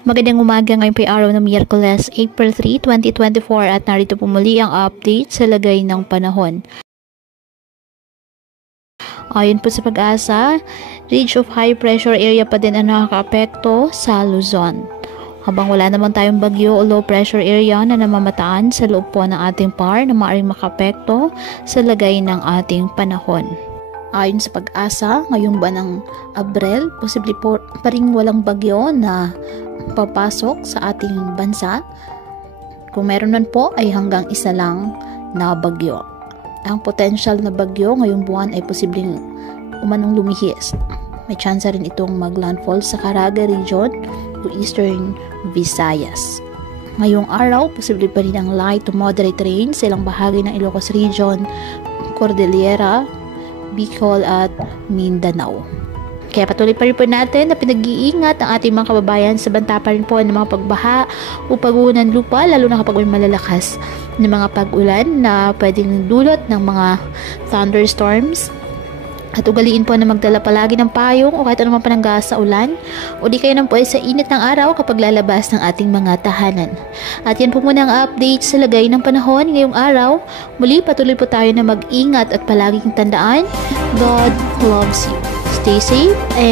Magandang umaga, ngayon po ay araw ng Miyerkules, April 3, 2024 at narito po muli ang update sa lagay ng panahon. Ayon po sa Pag-asa, ridge of high pressure area pa din ang nakakaapekto sa Luzon. Habang wala naman tayong bagyo o low pressure area na namamataan sa loob po ng ating PAR na maaaring makaapekto sa lagay ng ating panahon. Ayon sa Pag-asa, ngayong buwan ng Abril, posible po pa rin walang bagyo na papasok sa ating bansa. Kung meron man po ay hanggang isa lang na bagyo. Ang potential na bagyo ngayong buwan ay posibleng umanong lumihis. May chance rin itong maglandfall sa Caraga region o Eastern Visayas. Ngayong araw, posible pa rin ang light to moderate rain sa ilang bahagi ng Ilocos region, Cordillera, Bicol at Mindanao. Kaya patuloy pa rin po natin na pinag-iingat ang ating mga kababayan sa banta pa rin po ng mga pagbaha o pagguho ng lupa, lalo na kapag may malalakas na mga pag-ulan na pwedeng dulot ng mga thunderstorms. At ugaliin po na magdala palagi ng payong o kahit anumang pananggas sa ulan o di kayo naman po ay sa init ng araw kapag lalabas ng ating mga tahanan. At yan po muna ang update sa lagay ng panahon ngayong araw. Muli patuloy po tayo na mag-ingat at palaging tandaan, God loves you. Stay safe and